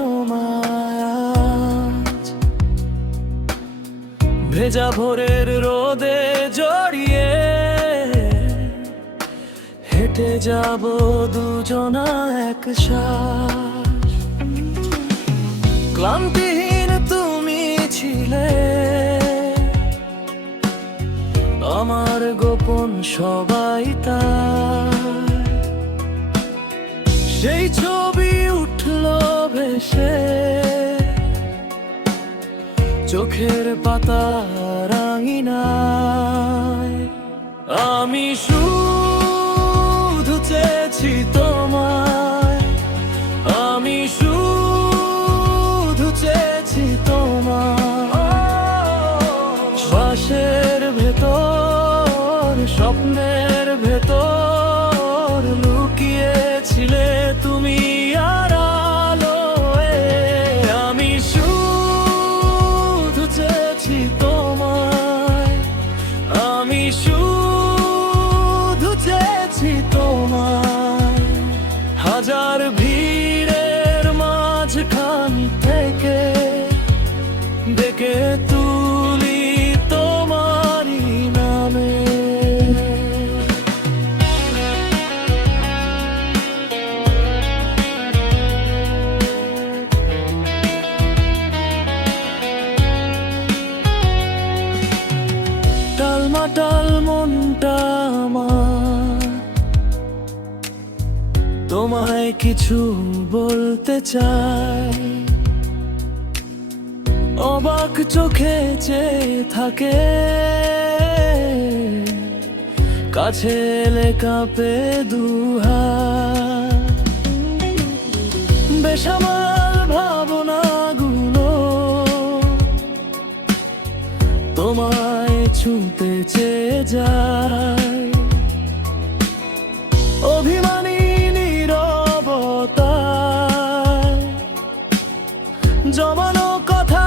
তোমায় আজ। ভেজা ভোরের রোদে জড়িয়ে হেঁটে যাব দুজনা এক শ্বাস। ক্লান্তিহীন তুমি ছিলে আমার গোপন সবাই তাই। সেই ছবি উঠলো ভেসে চোখের পাতা রাঙিনায়। আমি শুধু চেয়েছি তোমায়, আমি শুধু চেয়েছি তোমায়। শ্বাসের ভেতর স্বপ্নের ভেতর লুকিয়েছিলে তুমি আর আলোয়। আমি শুধু চেয়েছি তোমায়, আমি শুধু চেয়েছি তোমায়। হাজার ভিড়ের মাঝখান থেকে ডেকে তুলি তোমারই নামে। টালমাটাল মনটা আমার তোমায় কিছু বলতে চাই। অবাক চোখে চেয়ে থাকে, কাছে এলে কাঁপে দুহাত। বেসামাল ভাবনাগুলো তোমায় ছুঁতে চেয়ে যায়। অভিমানী নীরবতায় জমানো কথা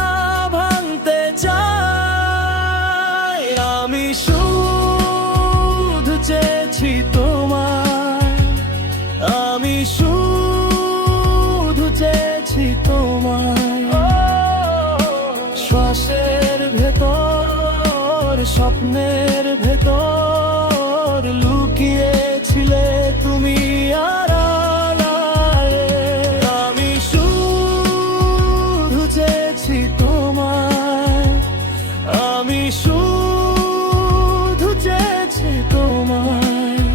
ভাঙতে চাই। আমি শুধু চেয়েছি তোমায়, আমি শুধু চেয়েছি তোমায়। শ্বাসের ভেতর স্বপ্নের ভেতর লুকিয়েছিলে তুমি আর আড়ালে। আমি শুধু চেয়েছি তোমায়, আমি শুধু চেয়েছি তোমায়।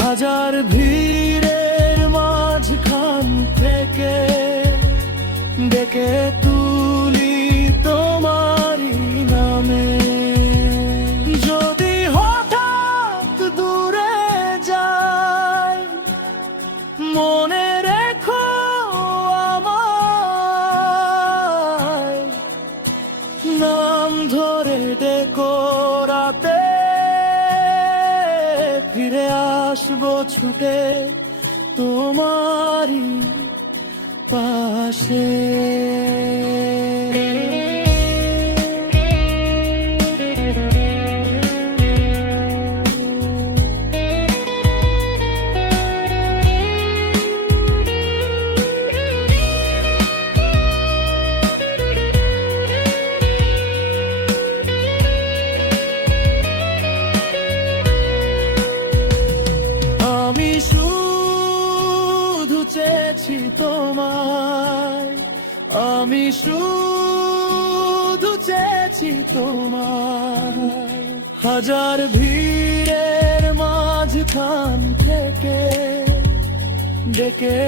হাজার ভিড়ের মাঝখান থেকে ডেকে তুলি তোমারই নামে। যদি হঠাৎ দূরে যাই মনে রেখো আমায়। নাম ধরে ডেকো রাতে, ফিরে আসবো ছুটে তোমারই পাশে। আমি শুধু চেয়েছি তোমায়, আমি শুধু চেয়েছি তোমায়। হাজার ভিড়ের মাঝখান থেকে ডেকে